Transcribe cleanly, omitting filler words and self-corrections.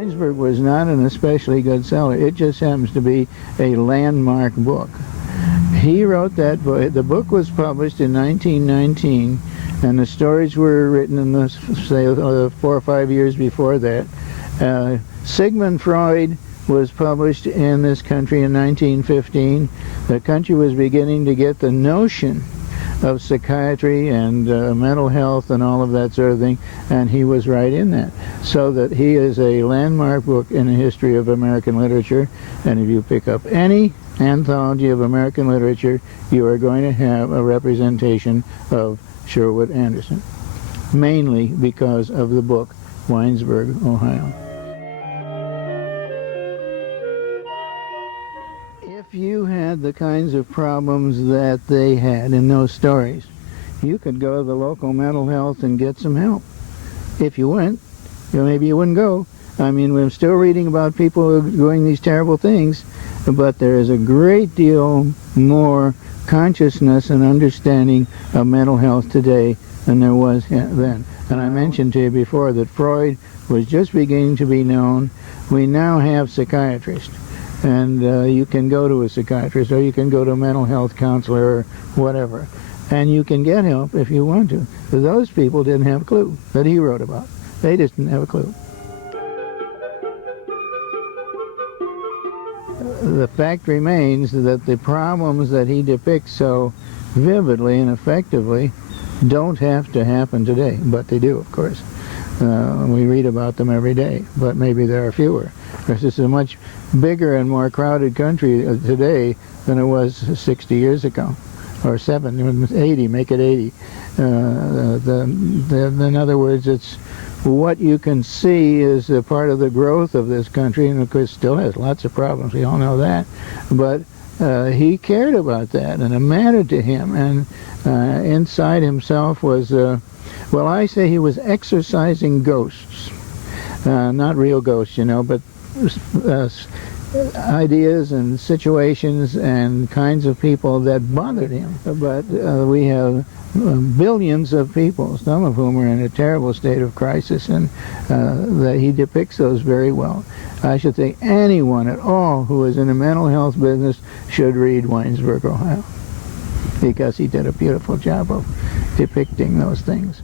Winesburg was not an especially good seller. It just happens to be a landmark book. He wrote that book. The book was published in 1919, and the stories were written in the, say, 4 or 5 years before that. Sigmund Freud was published in this country in 1915. The country was beginning to get the notion of psychiatry and mental health and all of that sort of thing, and he was right in that. So that he is a landmark book in the history of American literature, and if you pick up any anthology of American literature, you are going to have a representation of Sherwood Anderson, mainly because of the book Winesburg, Ohio. If you had the kinds of problems that they had in those stories, you could go to the local mental health and get some help. If you went, maybe you wouldn't go. I mean, we're still reading about people doing these terrible things, but there is a great deal more consciousness and understanding of mental health today than there was then. And I mentioned to you before that Freud was just beginning to be known. We now have psychiatrists. And you can go to a psychiatrist, or you can go to a mental health counselor, or whatever. And you can get help if you want to. But those people didn't have a clue that he wrote about. They just didn't have a clue. The fact remains that the problems that he depicts so vividly and effectively don't have to happen today, but they do, of course. We read about them every day, but maybe there are fewer. This is a much bigger and more crowded country today than it was 60 years ago, or 80, make it 80. In other words, it's what you can see is a part of the growth of this country, and of course still has lots of problems, we all know that, but he cared about that, and it mattered to him, and inside himself was, well, I say he was exorcising ghosts. Not real ghosts, you know, but ideas and situations and kinds of people that bothered him. But we have billions of people, some of whom are in a terrible state of crisis, and that he depicts those very well. I should think anyone at all who is in the mental health business should read Winesburg, Ohio, because he did a beautiful job of depicting those things.